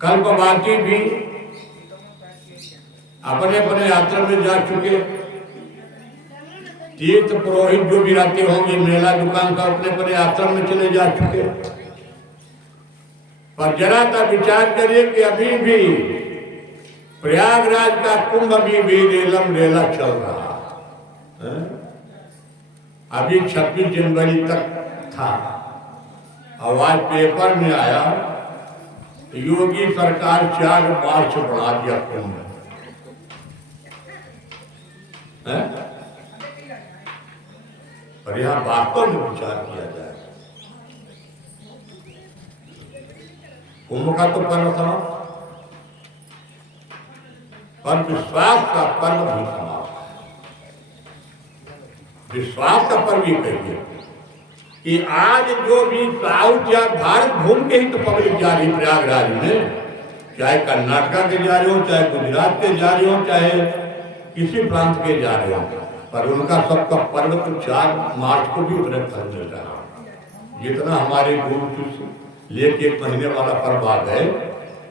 कल्पवासी भी अपने अपने आश्रम में जा चुके, तीर्थ पुरोहित जो भी रहते होंगे मेला दुकान का अपने अपने आश्रम में चले जा चुके। पर जरा सा विचार करिए कि अभी भी प्रयागराज का कुंभ अभी भी रेलम रेला चल रहा है। अभी 26 जनवरी तक था और आज पेपर में आया योगी सरकार 4 मार्च बढ़ा दिया कुंभ। और यहां वास्तव में विचार किया जाए, कुंभ का तो पर्व था, पर विश्वास का पर्व भी समाप्त। विश्वास का पर्व ये कहिए कि आज जो भी साउथ या भारत घूम के ही तो पब्लिक जा रही प्रयागराज में, चाहे कर्नाटका के जा रहे हो, चाहे गुजरात के जा रहे हो, चाहे किसी प्रांत के जा रहे हो, पर उनका सबका पर्व तो 4 मार्च को भी उतने फल मिल रहा। जितना हमारे गुरु लेके 1 महीने वाला पर्व आ गए,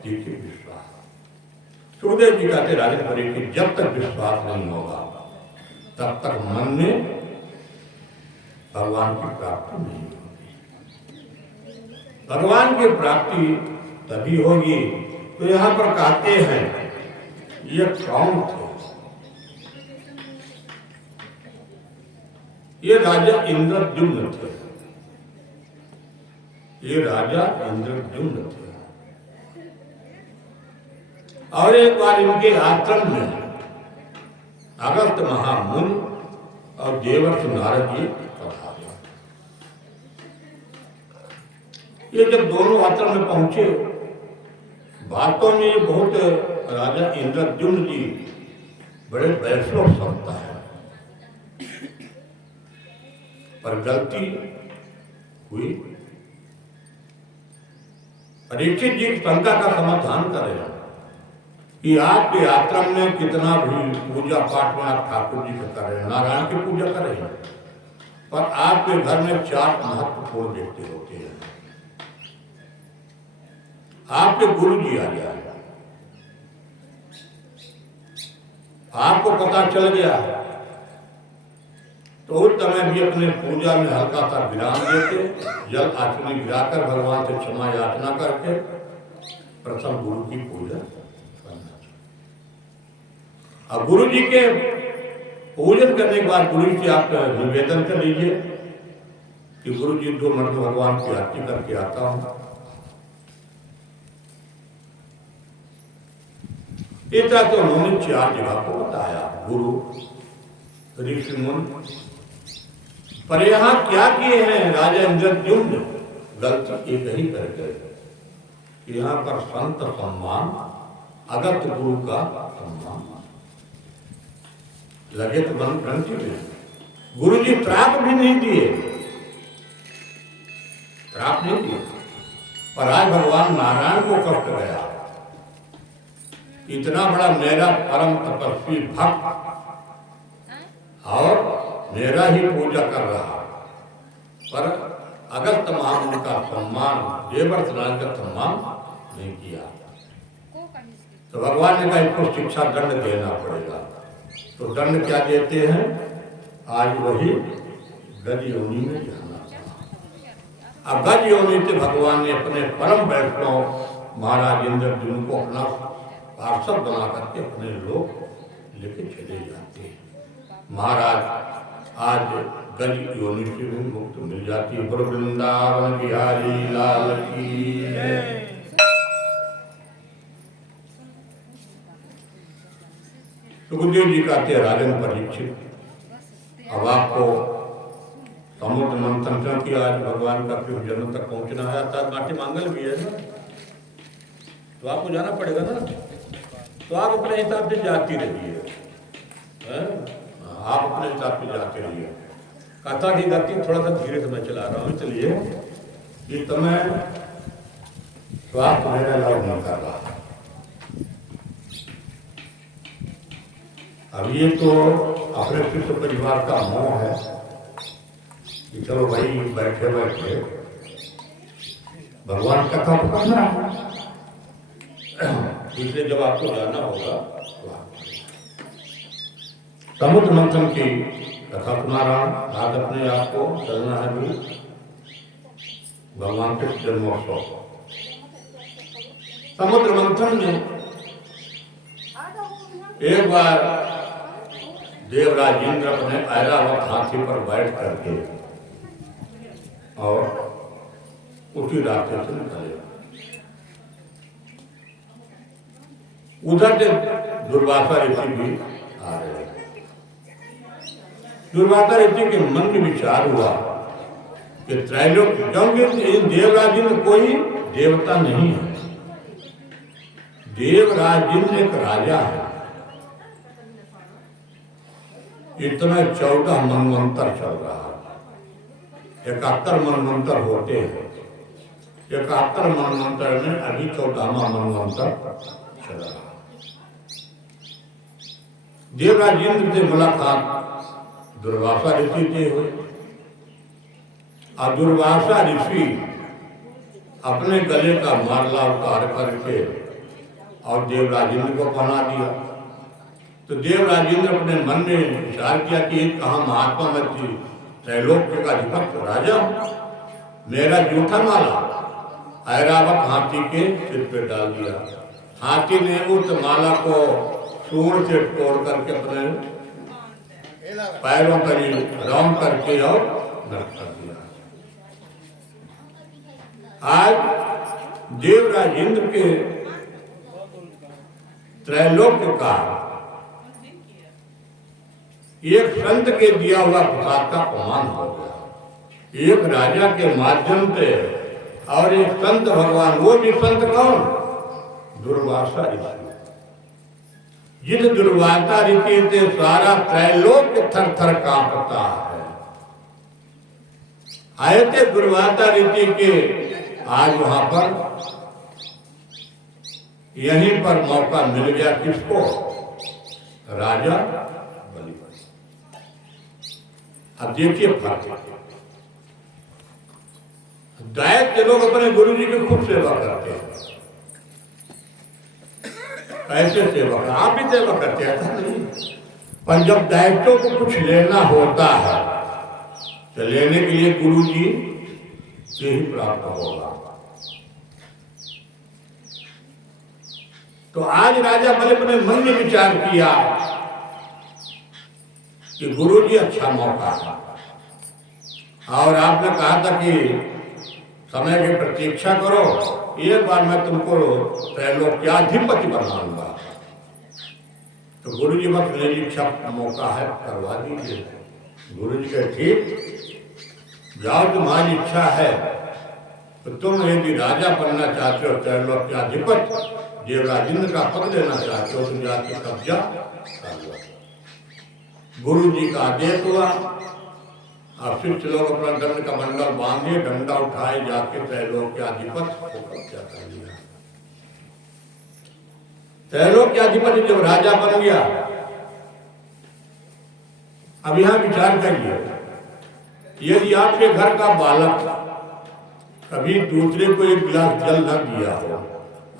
देखिए विश्वास। सुखदेव जी कहते राजन परे कि जब तक विश्वास नहीं होगा तब तक मन में भगवान की प्राप्ति नहीं होगी। भगवान की प्राप्ति तभी होगी। तो यहां पर कहते हैं ये कौन थे? ये राजा इंद्रद्युम्न थे। ये राजा इंद्रद्युम्न थे। और एक बार इनके आश्रम में अगस्त्य महामुनि और देवर्षि नारद जी पधारे। ये जब दोनों आश्रम में पहुंचे, वास्तव में ये बहुत राजा इंद्रद्युम्न जी बड़े वैष्णव संत है, पर गलती हुई। परीक्षित जी शंका का समाधान करें कि आपके आश्रम में कितना भी पूजा पाठ में आप ठाकुर जी का कर रहे हैं, नारायण की पूजा कर रहे हैं, पर आपके घर में 4 महत्वपूर्ण व्यक्ति होते हैं। आपके गुरु जी आ गया, आपको पता चल गया, तो उस समय भी अपने पूजा में हल्का सा विराम देते, जल आचमनी गिराकर भगवान से क्षमा याचना करके प्रथम गुरु की पूजा करना चाहिए। अब गुरु जी के पूजन करने के बाद गुरु जी से आप निवेदन कर लीजिए कि गुरु जी 2 मिनट में भगवान की आरती करके आता हूं। इस तरह से उन्होंने 4 जगह को बताया, गुरु ऋषि मुनि। पर यहां क्या किए हैं राजा इंद्रद्युम्न? गलती एक ही कर गए। यहां पर संत सम्मान, अगस्त गुरु का सम्मान लगे तो मन ग्रंथि में। गुरु जी त्राप भी नहीं दिए, त्राप नहीं दिए, पर आज भगवान नारायण को कष्ट गया। इतना बड़ा मेरा परम तपस्वी भक्त और मेरा ही पूजा कर रहा, पर अगस्त महामुनि का सम्मान, देवर्षि नारद का सम्मान नहीं किया। तो भगवान ने कहा इसको शिक्षा दंड देना पड़ेगा। तो दंड क्या देते हैं? आज वही गज योनि में जाना। अब गज योनि से भगवान ने अपने परम वैष्णव महाराज इंद्रद्युम्न को अपना पार्षद बना करके अपने लोग लेके चले जाते हैं। महाराज आज गज योनि से भी मुक्त मिल जाती है। वृंदावन बिहारी लाल की। सुखदेव जी कहते हैं राजन परीक्षित, अब आपको समुद्र मंथन की आज भगवान का फिर जन्म तक पहुंचना है, अर्थात नाट्य मांगल भी है ना, तो आपको जाना पड़ेगा ना। तो आप अपने हिसाब से जाती रहिए, आप अपने हिसाब से जाते रहिए। कथा की गति थोड़ा सा धीरे से मैं चला रहा हूँ, इसलिए इस समय स्वास्थ्य मेरा लाभ नहीं कर रहा। अब ये तो अपने शिष्य परिवार का मोह है कि चलो भाई बैठे बैठे भगवान कथा तो करना है, इसलिए जब आपको जाना होगा तो आप समुद्र मंथन की कथा सुना रहा हूं। आज अपने आप को चलना है भी भगवान के जन्मोत्सव। समुद्र मंथन में एक बार देवराज इंद्र अपने ऐरावत हाथी पर बैठ करके और उसी रास्ते से निकले। उधर से दुर्वासा ऋषि भी आ रहे। दुर्वासा ऋषि के मन में विचार हुआ कि त्रैलोक, क्योंकि देवराज इंद्र कोई देवता नहीं है, देवराज इंद्र एक राजा है। इतना 14 मनवंतर चल रहा है, 71 मनवंतर होते हैं, 71 मनवंतर में अभी 14वां मनवंतर चल रहा है। देवराज इंद्र से मुलाकात दुर्वासा ऋषि से हुई और दुर्वासा ऋषि अपने गले का माला उतार करके और देवराज इंद्र को पहना दिया। तो देवराज इंद्र अपने मन में विचार किया कि कहा महात्मा मत त्रैलोक का अधिपति राजा, मेरा जूठा माला ऐरावत हाथी के सिर पे डाल दिया। हाथी ने उस माला को सूंड से तोड़ करके अपने पैरों पर राउंड करके और नष्ट कर दिया। आज देवराज इंद्र के त्रैलोक का एक संत के दिया हुआ प्रसाद का प्रमाण हो गया। एक राजा के माध्यम से और एक संत भगवान, वो भी संत कौन? दुर्वासा ऋषि। जिस दुर्वासा ऋषि से सारा त्रैलोक थर थर कांपता है, आए थे दुर्वासा ऋषि के आज वहां पर यहीं पर मौका मिल गया। किसको? राजा बलि। अब देखिए फर्क, दैत्य लोग अपने गुरु जी की खूब सेवा करते हैं, ऐसे सेवा कर, आप भी सेवा करते हैं, ऐसा नहीं। पर जब दैत्यों को कुछ लेना होता है तो लेने के लिए गुरु जी से ही प्राप्त होगा। तो आज राजा बलि ने मन में विचार किया कि गुरु जी अच्छा मौका है, और आपने कहा था कि समय की प्रतीक्षा करो, एक बार मैं तुमको त्रैलोक के अधिपति बनाऊंगा। तो गुरु जी बस मेरी इच्छा मौका है, करवा दीजिए। गुरु जी कहे ठीक, जाओ तुम्हारी इच्छा है। तो तुम यदि राजा बनना चाहते हो, त्रैलोक के अधिपति देवराज इंद्र का पद लेना चाहते हो, तो जाके कब्जा कर लो। गुरु जी का आदेश हुआ। अब शिष्य लोग अपना दंड का मंडल बांधे, डंडा उठाए, जाके त्रैलोक के अधिपति को कब्जा कर लिया। त्रैलोक के अधिपति जब राजा बन गया, अब यहां विचार करिए, यदि आपके घर का बालक कभी दूसरे को एक गिलास जल न दिया हो,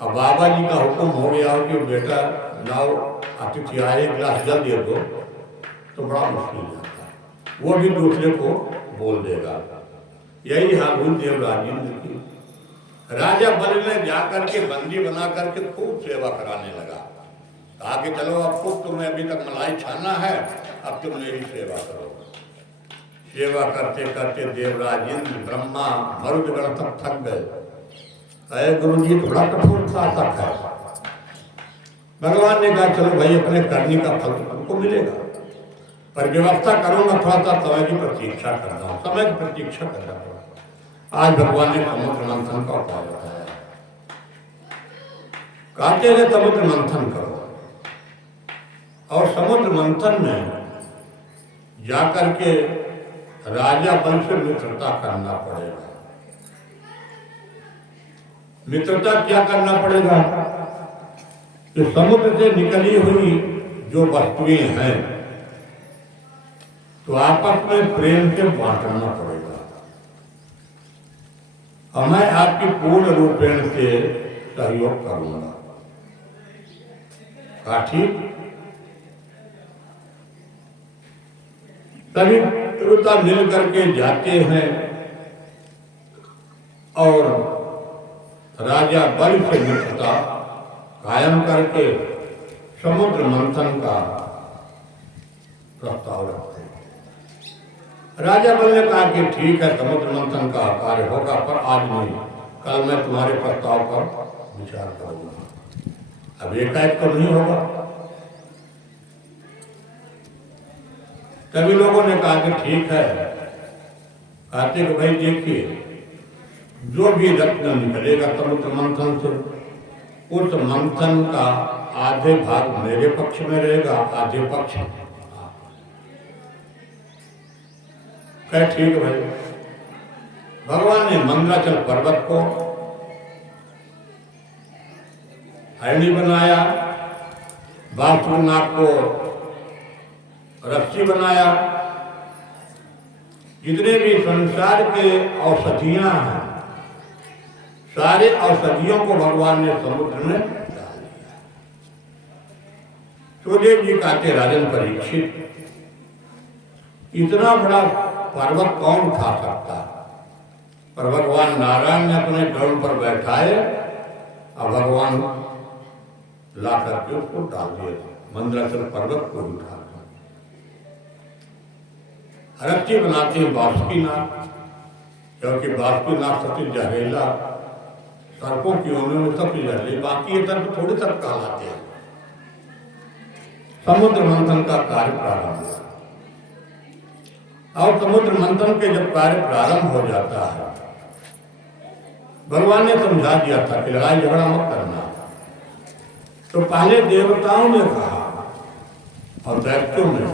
अब बाबा जी का हुक्म हो गया हो कि बेटा लाओ, अतिथि आए, एक गिलास जल दे दो, तो बड़ा मुश्किल जाता है, वो भी दूसरे को बोल देगा। यही हाल हुई देवराज इंद्र की। राजा बलि ने जाकर के बंदी बना करके खूब सेवा कराने लगा। कहा कि चलो अब खूब तुम्हें अभी तक मलाई छाना है, अब तुम मेरी सेवा करो। सेवा करते करते देवराज इंद्र, ब्रह्मा, मरुदगण तक थक गए। अरे गुरु जी थोड़ा कठोर शासक है। भगवान ने कहा चलो भाई, अपने करने का फल तुमको मिलेगा, पर व्यवस्था करूंगा, थोड़ा सा समय की प्रतीक्षा करना हो, समय की प्रतीक्षा करना पड़ा। आज भगवान ने समुद्र मंथन का उपाय बताया। कहते हैं समुद्र मंथन करो, और समुद्र मंथन में जाकर के राजा बल से मित्रता करना पड़ेगा। मित्रता क्या करना पड़ेगा? कि समुद्र से निकली हुई जो वस्तुएं हैं, तो आपस में प्रेम से बांटना पड़ेगा। और मैं आपकी पूर्ण रूपेण से सहयोग करूंगा। कहा ठीक। सभी देवता मिल करके जाते हैं और राजा बल से मित्रता कायम करके समुद्र मंथन का प्रस्ताव रखते हैं। राजा बल ने कहा कि ठीक है, समुद्र मंथन का कार्य होगा, पर आज नहीं, कल मैं तुम्हारे प्रस्ताव पर विचार करूंगा। अब एकाएक तो नहीं होगा। सभी लोगों ने कहा कि ठीक है। कहते कि भाई देखिए, जो भी रत्न निकलेगा समुद्र मंथन से, उस मंथन का आधे भाग मेरे पक्ष में रहेगा, आधे पक्ष कह ठीक है भाई। भगवान ने मंदराचल पर्वत को हरणी बनाया, बासुरनाथ को रस्सी बनाया। जितने भी संसार के औषधियां हैं, सारे औषधियों को भगवान ने समुद्र में डाल दिया। सुखदेव जी कहते राजन परीक्षित, इतना बड़ा पर्वत कौन उठा सकता? पर भगवान नारायण ने अपने गरुड़ पर बैठाए और भगवान ला करके उसको डाल दिए, मंदराचल पर्वत को उठा। रस्सी बनाते हैं बासुकीनाथ, क्योंकि बासुकीनाथ सबसे जहरीला सर्पों की उम्र में सबसे जहरीली, बाकी ये सर्प थोड़े सर्प कहलाते हैं। समुद्र मंथन का कार्य प्रारंभ हुआ और समुद्र मंथन के जब कार्य प्रारंभ हो जाता है, भगवान ने समझा दिया था कि लड़ाई झगड़ा मत करना। तो पहले देवताओं ने कहा और दैत्यों ने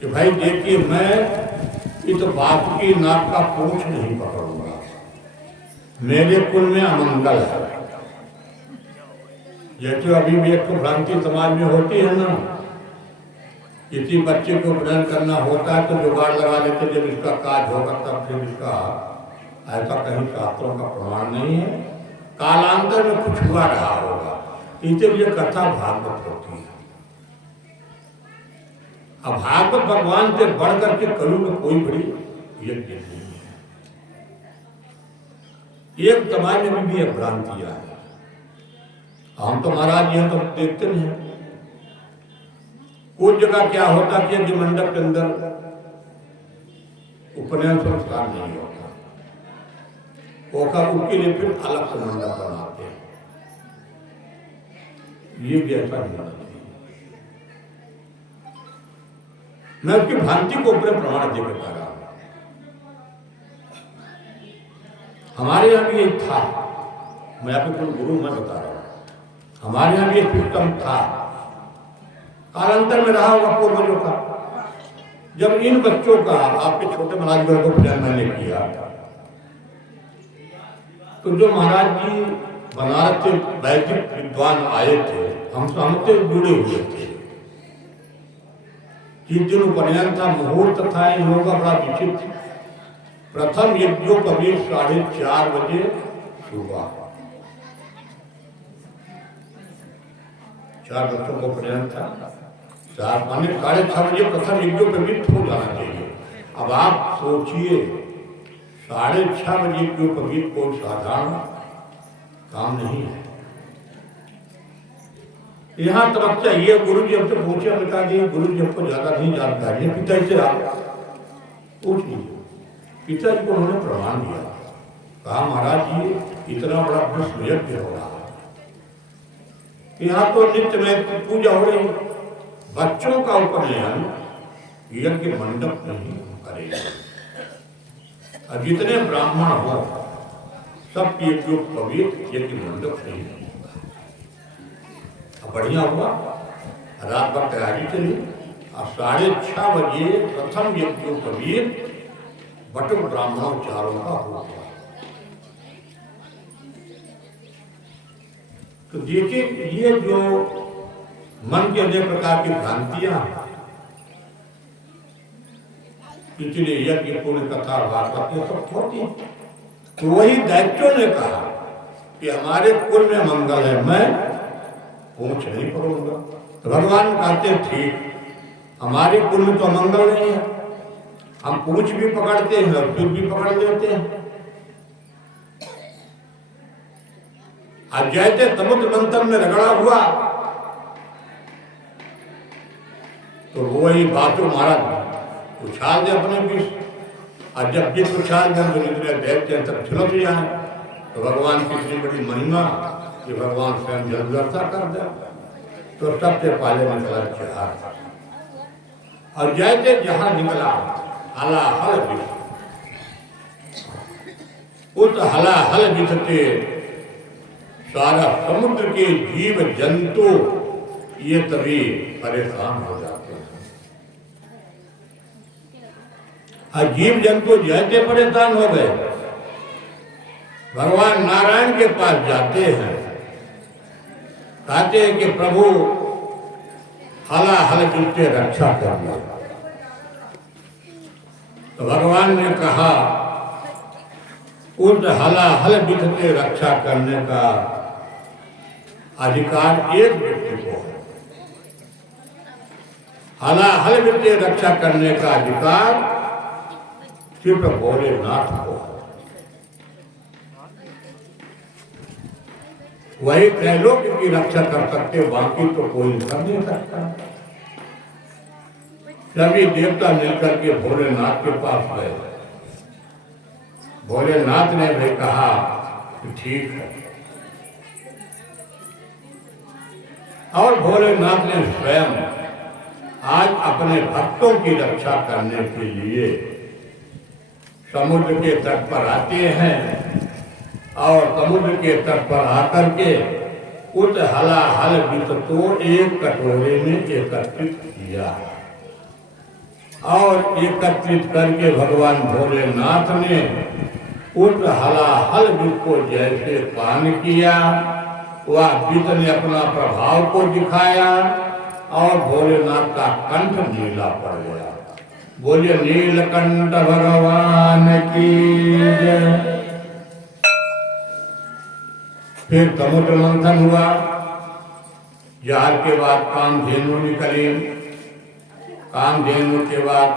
कि भाई देखिए, मैं इस बासुकी नाग का पूंछ नहीं पकड़ूंगा, मेरे कुल में अमंगल है। जैसे अभी भी एक भ्रांति समाज में होती है ना, किसी बच्चे को उपनयन करना होता है तो जुगाड़ लगा लेते, जब इसका काज होगा तब फिर इसका, ऐसा कहीं शास्त्रों का प्रमाण नहीं है। कालांतर में कुछ हुआ रहा होगा, इसलिए कथा भागवत होती है। अब भागवत भगवान से बढ़ करके कलयुग में कोई बड़ी यज्ञ नहीं है। एक समाज में भी एक भ्रांतियां है। हम तो महाराज यह तो देखते नहीं है। कुछ जगह क्या होता कि यज्ञ मंडप के अंदर उपनयन संस्कार नहीं होता, होगा उसके लिए फिर अलग से मंडप बनाते हैं। ये भी ऐसा नहीं होना चाहिए। मैं उसकी भ्रांति को ऊपर प्रमाण देकर कह रहा हूं। हमारे यहाँ भी एक था, मैं आपके गुरु मैं बता रहा हूं, हमारे यहाँ भी एक सिस्टम था, कालांतर में रहा होगा पूर्वजों का। जब इन बच्चों का आपके छोटे महाराज को प्लान मैंने किया, तो जो महाराज जी बनारस से वैदिक विद्वान आए थे, हम हमसे जुड़े हुए थे। जिस दिन उपनयन था, मुहूर्त था, इन लोगों का बड़ा विचित्र। प्रथम यज्ञोपवीत 4:30 बजे सुबह, 4 बच्चों को उपनयन था, 4:30 बजे प्रथम यज्ञोपवीत हो जाना चाहिए। अब आप सोचिए, 6:30 बजे यज्ञोपवीत कोई साधारण काम नहीं है। यहाँ तक चाहिए, गुरु जी हमसे पूछे, हमने कहा कि गुरु जी हमको ज्यादा नहीं जानकारी है, पिता से आप पूछ लीजिए। पिता जी को उन्होंने प्रमाण दिया, कहा महाराज जी इतना बड़ा विश्व यज्ञ हो रहा है, यहाँ तो नित्य में पूजा हो रही, बच्चों का उपनयन यज्ञ मंडप नहीं करेगा। और जितने ब्राह्मण हो सबकी यज्ञोपवीत यज्ञ मंडप नहीं होगा। बढ़िया हुआ, रात भर तैयारी चली और 6:30 बजे प्रथम यज्ञोपवीत बटुक ब्राह्मणों चारों का हो गया। तो देखिए, ये जो मन के अनेक प्रकार की भ्रांतियां, इसलिए यज्ञ पूर्ण कथा भागवत ये सब होती है। तो वही दैत्यों ने कहा कि हमारे कुल में मंगल है, मैं पूंछ नहीं पकड़ूंगा। तो भगवान कहते ठीक, हमारे कुल में तो मंगल नहीं है, हम पूंछ भी पकड़ते हैं और फिर भी पकड़ लेते हैं। अब जैसे समुद्र मंथन में रगड़ा हुआ तो वही बातों महाराज उछाल दे अपने बीच, और जब जिस उछाल में दैत्य तब छुलक जाए तो भगवान की इतनी बड़ी महिमा कि भगवान स्वयं जलवर्षा कर दे। तो सबसे पहले निकला जहाज, और जैसे जहाज निकला हलाहल बिछ, उस हलाहल बिछते सारा समुद्र के जीव जंतु ये तभी परेशान हो जाते हैं। और जीव जंतु जैसे परेशान हो गए, भगवान नारायण के पास जाते हैं, कहते हैं कि प्रभु हलाहल बिछते रक्षा करना। तो भगवान ने कहा उस हलाहल बिछते रक्षा करने का अधिकार एक व्यक्ति को है, हलाहल बिछते रक्षा करने का अधिकार सिर्फ भोलेनाथ को है। वही त्रैलोक्य की रक्षा कर सकते, बाकी तो कोई कर नहीं सकता। सभी देवता मिलकर के भोलेनाथ के पास गए। भोलेनाथ ने भी कहा कि ठीक है, और भोलेनाथ ने स्वयं आज अपने भक्तों की रक्षा करने के लिए समुद्र के तट पर आते हैं, और समुद्र के तट पर आकर के उस हलाहल विष को एक कटोरे में एकत्रित किया, और एकत्रित करके भगवान भोलेनाथ ने उस हलाहल विष को जैसे पान किया, वह विष ने अपना प्रभाव को दिखाया और भोलेनाथ का कंठ नीला पड़ गया। बोलिए नीलकंठ भगवान की जय। फिर समुद्र मंथन हुआ, जहाज के बाद कामधेनु निकली, कामधेनु के बाद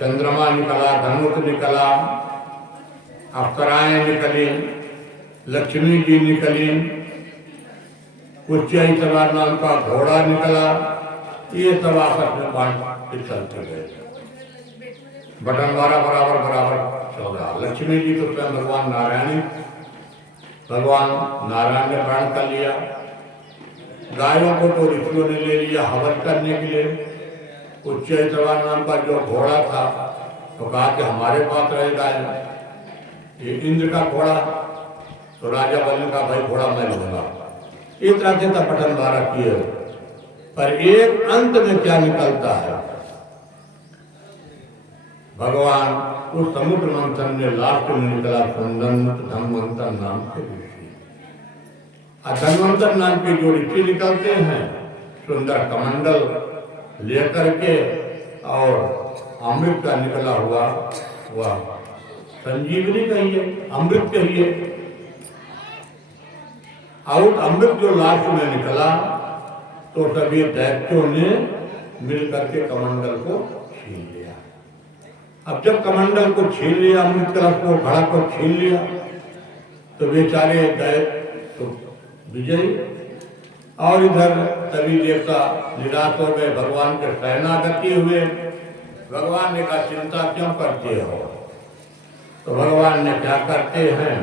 चंद्रमा निकला, धनुष निकला, अप्सराएं निकली, लक्ष्मी जी निकली, उच्चई सवार नाम का घोड़ा निकला। ये सब आपस में बांट चलते गए, बटनवारा बराबर बराबर चल रहा। लक्ष्मी जी तो स्वयं भगवान नारायण, भगवान नारायण ने प्राण कर लिया। गायों को तो ऋषियों ने ले लिया हवन करने के लिए। उच्चई सवार नाम का जो घोड़ा था तो कहा कि हमारे पास रहेगा, ये इंद्र का घोड़ा। तो राजा बोलने का भाई घोड़ा मैं लूंगा। इस तरह से बटनवारा किए, पर एक अंत में क्या निकलता है, भगवान उस समुद्र मंथन में लास्ट में निकला धन्वंतर नाम के ऋषि। धन्वंतर नाम के जो ऋषि निकलते हैं सुंदर कमंडल लेकर के, और अमृत का निकला हुआ वह संजीवनी कहिए, अमृत कहिए, और अमृत जो लास्ट में निकला तो सभी दैत्यों ने मिलकर के कमंडल को छीन लिया। अब जब कमंडल को छीन लिया, अमृत कलश को घड़ा को छीन लिया, तो बेचारे दैत्य तो विजयी, और इधर सभी देवता निराश हो गए, भगवान के शरणागति हुए। भगवान ने कहा चिंता क्यों करते हो? तो भगवान ने क्या करते हैं,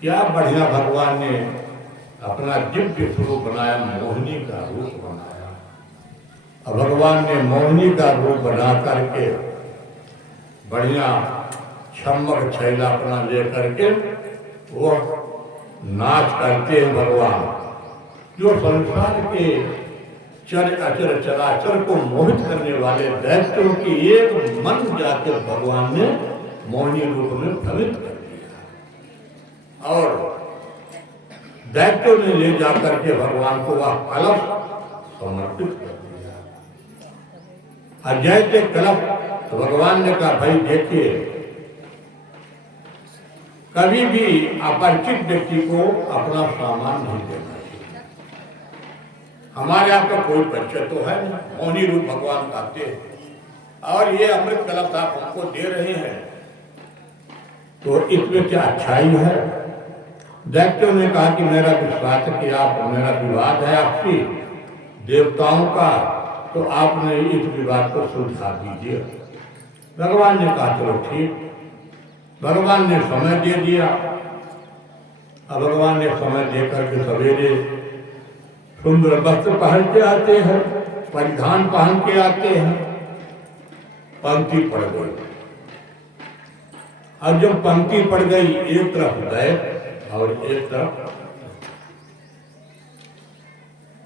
क्या बढ़िया भगवान ने अपना दिव्य स्वरूप बनाया, मोहिनी का रूप बनाया। और भगवान ने मोहिनी का रूप बना करके बढ़िया छम्मक छैला अपना लेकर के वो नाच करते हैं। भगवान जो संसार के चर अचर चराचर को मोहित करने वाले दैत्यों की एक मन जाकर भगवान ने मोहिनी रूप में भ्रमित कर दिया, और दैत्यों ने ले जाकर के भगवान को वह कलश समर्पित कर दिया। और जैसे कलश, तो भगवान ने कहा भाई देखिए कभी भी अपरिचित व्यक्ति को अपना सामान नहीं देना चाहिए। हमारे आपका कोई परिचय तो है नहीं, मौनी रूप भगवान कहते हैं और ये अमृत कलश आप हमको दे रहे हैं, तो इसमें क्या अच्छाई है। दैत्यों ने कहा कि मेरा विश्वास है कि आप, मेरा विवाद है आपसी देवताओं का, तो आपने इस विवाद को सुलझा दीजिए। भगवान ने कहा चलो ठीक। भगवान ने समय दे दिया। अब भगवान ने समय दे करके सवेरे सुंदर वस्त्र पहन के आते हैं, परिधान पहन के आते हैं, पंक्ति पड़ गई। अब जब पंक्ति पड़ गई, एक तरफ दैत्य और एक तरफ,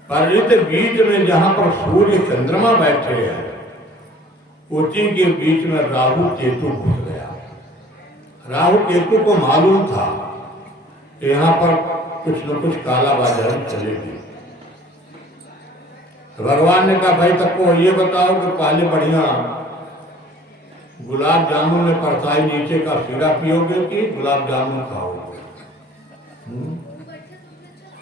पर इस बीच में जहां पर सूर्य चंद्रमा बैठे हैं, उसी के बीच में राहु केतु घुस गया। राहु केतु को मालूम था कि यहाँ पर कुछ न कुछ कालाबाजारी चलेगी। तो भगवान ने कहा भाई तक को ये बताओ कि पहले बढ़िया गुलाब जामुन में परसाई नीचे का सीरा पियोगे कि गुलाब जामुन खाओगे?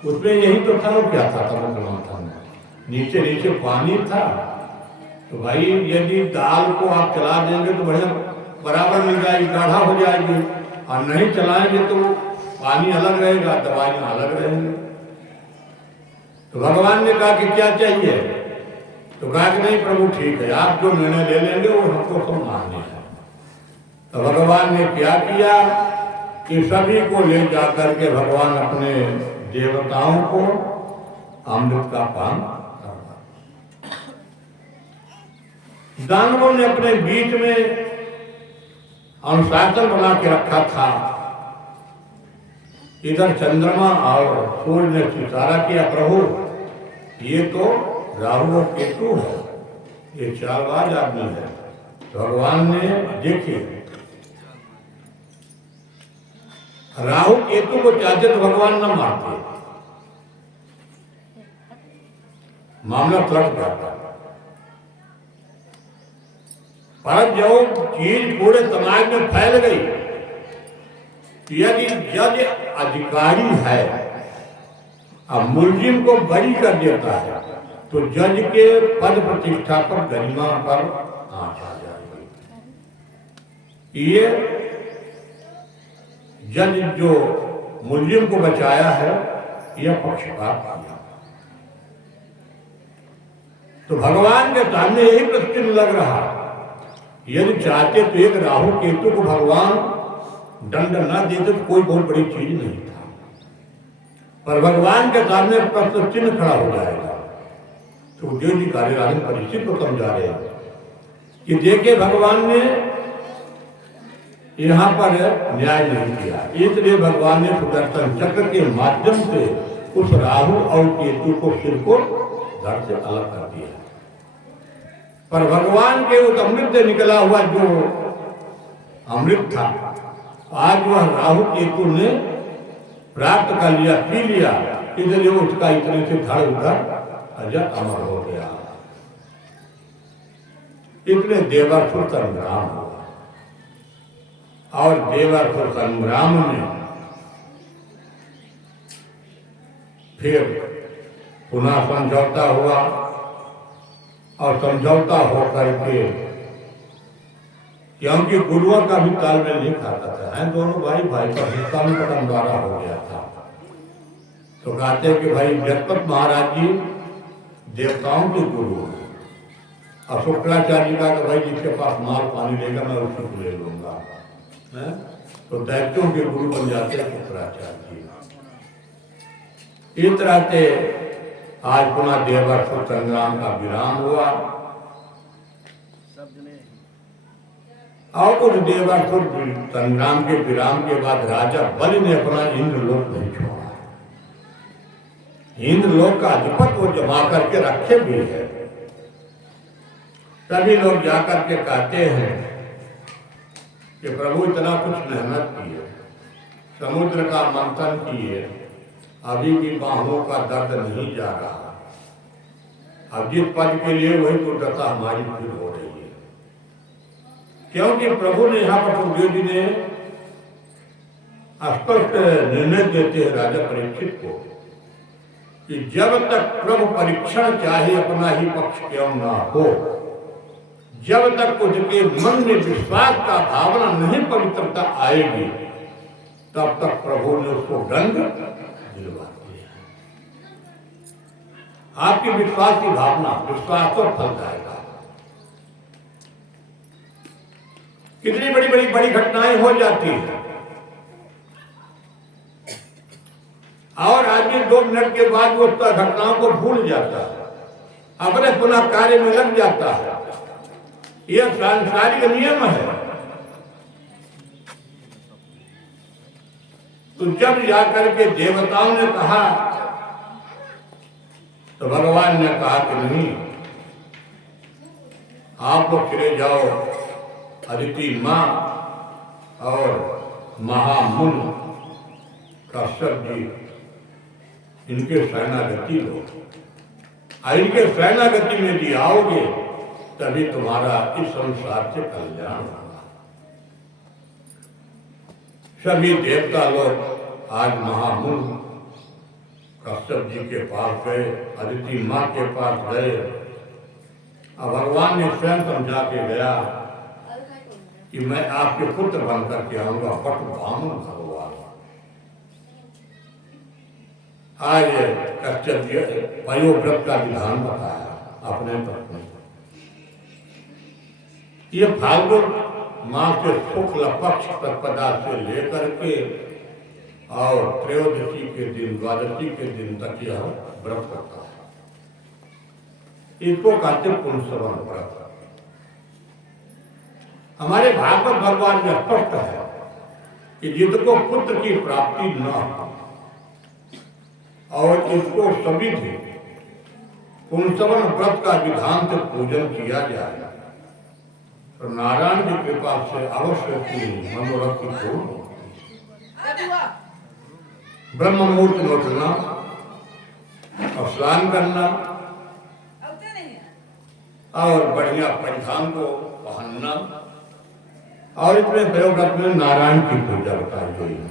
उसमें यही तो था। क्या था मंथन में? नीचे नीचे पानी था। तो भाई यदि दाल को आप चला देंगे तो बढ़िया बराबर मिल जाएगी, गाढ़ा हो जाएगी, और नहीं चलाएंगे तो पानी अलग रहेगा, दवाइयाँ अलग रहेंगी। तो भगवान ने कहा कि क्या चाहिए? तो कहा कि नहीं प्रभु ठीक है, आप जो निर्णय ले लेंगे वो हमको सब मानने हैं। तो भगवान ने क्या किया कि सभी को ले जाकर के भगवान अपने देवताओं को अमृत का पान करवा। दानवों ने अपने बीच में अनुशासन बना के रखा था। इधर चंद्रमा और सूर्य ने इशारा किया प्रभु ये तो राहु और केतु है, ये चालबाज आदमी है। तो भगवान ने देखिए राहु केतु को चाहते तो भगवान न मारते, मामला तड़प जाता। पर जब चीज पूरे समाज में फैल गई, यदि जज अधिकारी है अब मुलजिम को बरी कर देता है, तो जज के पद प्रतिष्ठा पर, गरिमा पर आंच आ जाएगी। ये जज जो मुलजिम को बचाया है, यह पक्षपात किया। तो भगवान के सामने यही प्रश्न लग रहा, यदि चाहते तो एक राहु केतु को भगवान दंड न देते तो कोई बहुत बड़ी चीज नहीं था, पर भगवान के सामने प्रश्न चिन्ह खड़ा हो जाएगा। तो देव जी कार्यराजन परीक्षित को समझा रहे हैं कि देखिए भगवान ने यहाँ पर न्याय नहीं किया, इसलिए भगवान ने सुदर्शन चक्र के माध्यम से उस राहु और केतु को सिर को धड़ से अलग कर दिया। पर भगवान के उस अमृत से निकला हुआ जो अमृत था, आज वह राहु केतु ने प्राप्त कर लिया, पी लिया, इसलिए उसका इतने से धड़ उधर अजर अमर हो गया। इसलिए देवासुर संग्राम हुआ, और देवासुर संग्राम में फिर पुनः समझौता हुआ, और समझौता होकर के, क्योंकि गुरुओं का भी तालमेल नहीं खाता था, हैं दोनों भाई भाई का हिस्सा में बंटवारा हो गया था। तो कहते कि भाई जगपत महाराज जी देवताओं के गुरु हैं, और शुक्राचार्य का भाई जिसके पास माल पानी लेगा मैं उसको ले लूंगा, है? तो दैत्यों के गुरु बन जाते हैं शुक्राचार्य जी। इस तरह से आज पुनः देवासुर संग्राम का विराम हुआ, और उस देवासुर संग्राम के विराम के बाद राजा बलि ने अपना इंद्रलोक नहीं छोड़ा। इंद्रलोक का अधिपति वो जमा करके रखे भी है। सभी लोग जाकर के कहते हैं कि प्रभु इतना कुछ मेहनत किए, समुद्र का मंथन किए, अभी भी बाहुओं का दर्द नहीं जा रहा। अब जिस पद के लिए वही दुर्दशा हमारी फिर हो रही है, क्योंकि प्रभु ने यहाँ पर सुखदेव जी ने स्पष्ट निर्णय देते हैं राजा परीक्षित को कि जब तक प्रभु परीक्षण चाहे अपना ही पक्ष क्यों ना हो, जब तक उसके मन में विश्वास का भावना नहीं पवित्रता आएगी, तब तक प्रभु ने उसको दंड दिलवा दिया। आपकी विश्वास की भावना, विश्वास तो फल जाएगा। कितनी बड़ी बड़ी बड़ी घटनाएं हो जाती हैं और आदमी 2 मिनट के बाद वो घटनाओं को भूल जाता है, अपने पुनः कार्य में लग जाता है। यह सांसारिक नियम है। तो जब जाकर के देवताओं ने कहा तो भगवान ने कहा कि नहीं, आप लोग चले जाओ अदिति माँ और महामुन कश्यप जी, इनके शरणागति लो। इनके शरणागति में भी आओगे तभी तुम्हारा इस संसार से कल्याण होगा। सभी देवता लोग आज महामुन कश्यप जी के पास गए, अदिति माँ के पास गए। अब भगवान ने स्वयं समझा के गया कि मैं आपके पुत्र बनकर के आऊंगा, बट ब्राह्मण भगवान। आज कश्यप जी पयोव्रत का विधान बताया अपने पत्नी। ये फाल्गुन माह के शुक्ल पक्ष प्रतिपदा से लेकर के और त्रयोदशी के दिन, द्वादशी के दिन तक यह व्रत करता है। इसको कहते पुंसवन व्रत। हमारे भागवत भगवान में स्पष्ट है कि जिसको पुत्र की प्राप्ति न हो और इसको सभी थे पुंसवन व्रत का विधान से पूजन किया जाएगा तो नारायण की कृपा से अवश्य की मनोरथ की पूर्ण होती। ब्रह्म मुहूर्त में उठना और स्नान करना और बढ़िया परिधान को पहनना, और इसमें प्रयोगव्रत में नारायण की पूजा बताई गई है।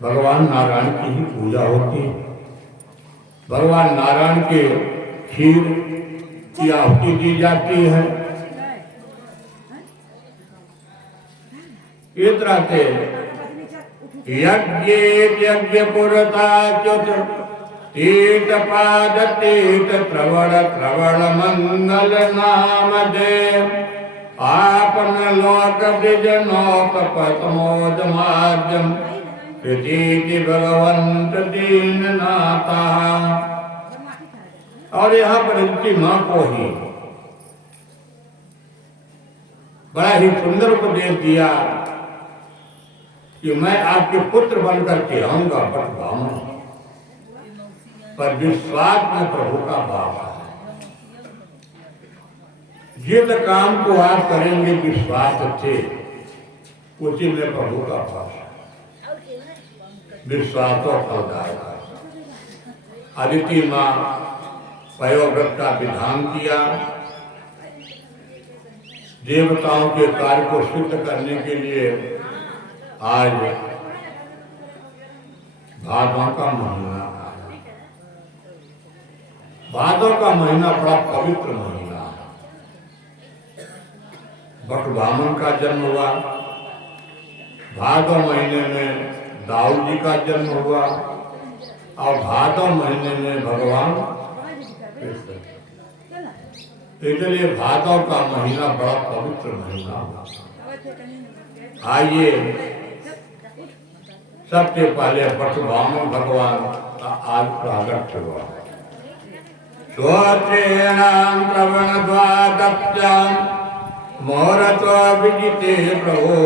भगवान नारायण की ही पूजा होती है। भगवान नारायण के खीर की आहुति दी जाती है। इस तरह से यज्ञ पुरता तीर्थ पाद तीर्थ त्रवण मंगल नाम दे आपन लोक ब्रिज नौक पतमोद माध्यम प्रतीति भगवंत दीन नाथा। और यहाँ पर इनकी माँ को ही बड़ा ही सुंदर उपदेश दिया कि मैं आपके पुत्र बनकर के आऊंगा, बट ब्राह्मण, पर विश्वास में प्रभु का भाव है। जिस काम को आप करेंगे विश्वास से, उसी में प्रभु का भाव है। विश्वास और फलदायक। अदिति माँ पयोव्रत का विधान किया। देवताओं के कार्य को सिद्ध करने के लिए आज भादों का महीना आया। भादों का महीना बड़ा पवित्र महीना है। बट ब्राह्मण का जन्म हुआ। भादों महीने में दाऊद जी का जन्म हुआ और भादों महीने में भगवान कृष्ण। इसलिए भादों का महीना बड़ा पवित्र महीना हुआ। आइए सबसे पहले परशुराम भगवान का आज प्रागट्य हुआ। स्वत्रेणां प्रवण द्वादश्यां मोहरत्वा विजिते प्रभो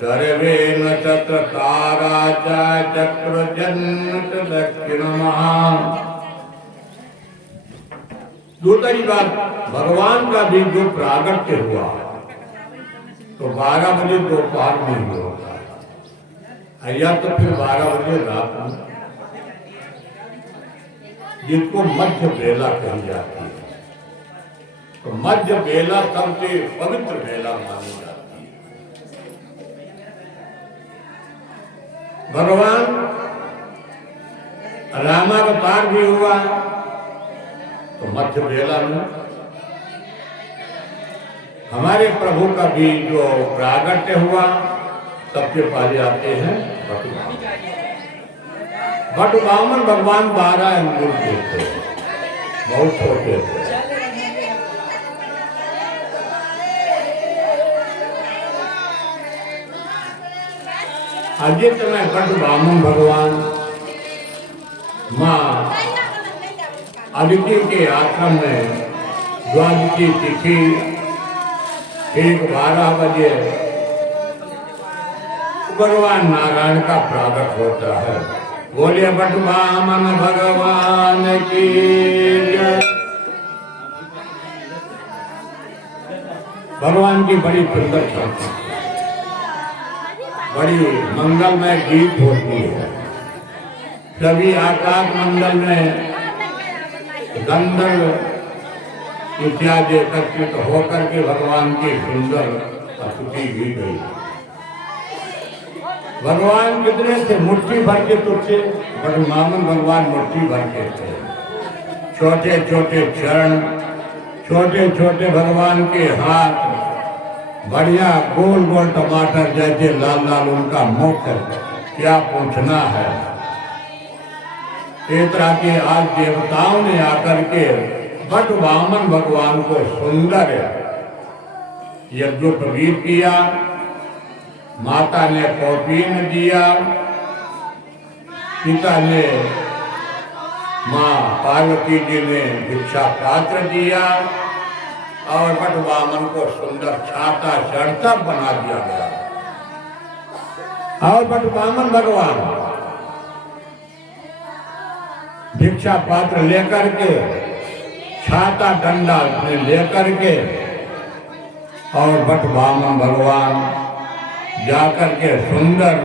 सर्वेण तत्र तारा चक्र जन्नत दक्षिणमः। दूसरी बात, भगवान का भी जो प्रागट्य हुआ तो 12 बजे दोपहर में ही होता है, या तो फिर 12 बजे रात में, जिसको मध्य बेला कही जाती है। तो मध्य बेला सबसे पवित्र बेला मानी जाती है। भगवान रामावतार भी हुआ तो मध्य बेला में हमारे प्रभु का भी जो प्रागट्य हुआ सबसे पहले आते हैं बटुवामन भगवान 12 अंगुल के थे, बहुत छोटे थे। अजित में बटुवामन भगवान माँ अदिति के आश्रम में द्वादशी तिथि ठीक 12 बजे भगवान नारायण का प्रागट होता है। बोलिए बटुवामन भगवान की जय। भगवान की बड़ी सुंदर छाप, बड़ी मंगलमय गीत होती है। सभी आकाश मंडल में गंधर्व इत्यादि एकत्रित होकर के भगवान की सुंदर स्तुति की गई। भगवान कितने थे? मुट्ठी भर के तो थे, बटुवामन भगवान मुट्ठी भर के थे। छोटे छोटे चरण, छोटे छोटे भगवान के हाथ, बढ़िया गोल गोल टमाटर जैसे लाल लाल उनका मुख, क्या पूछना है। इस तरह के आज देवताओं ने आकर के बटुवामन भगवान को सुंदर यज्ञोपवीत किया। माता ने कौपीन दिया, पिता ने माँ पार्वती जी ने भिक्षा पात्र दिया और बटुवामन को सुंदर छाता चढ़ता बना दिया गया। और बटुवामन भगवान भिक्षा पात्र लेकर के, छाता डंडा लेकर के, और बटुवामन भगवान जाकर के सुंदर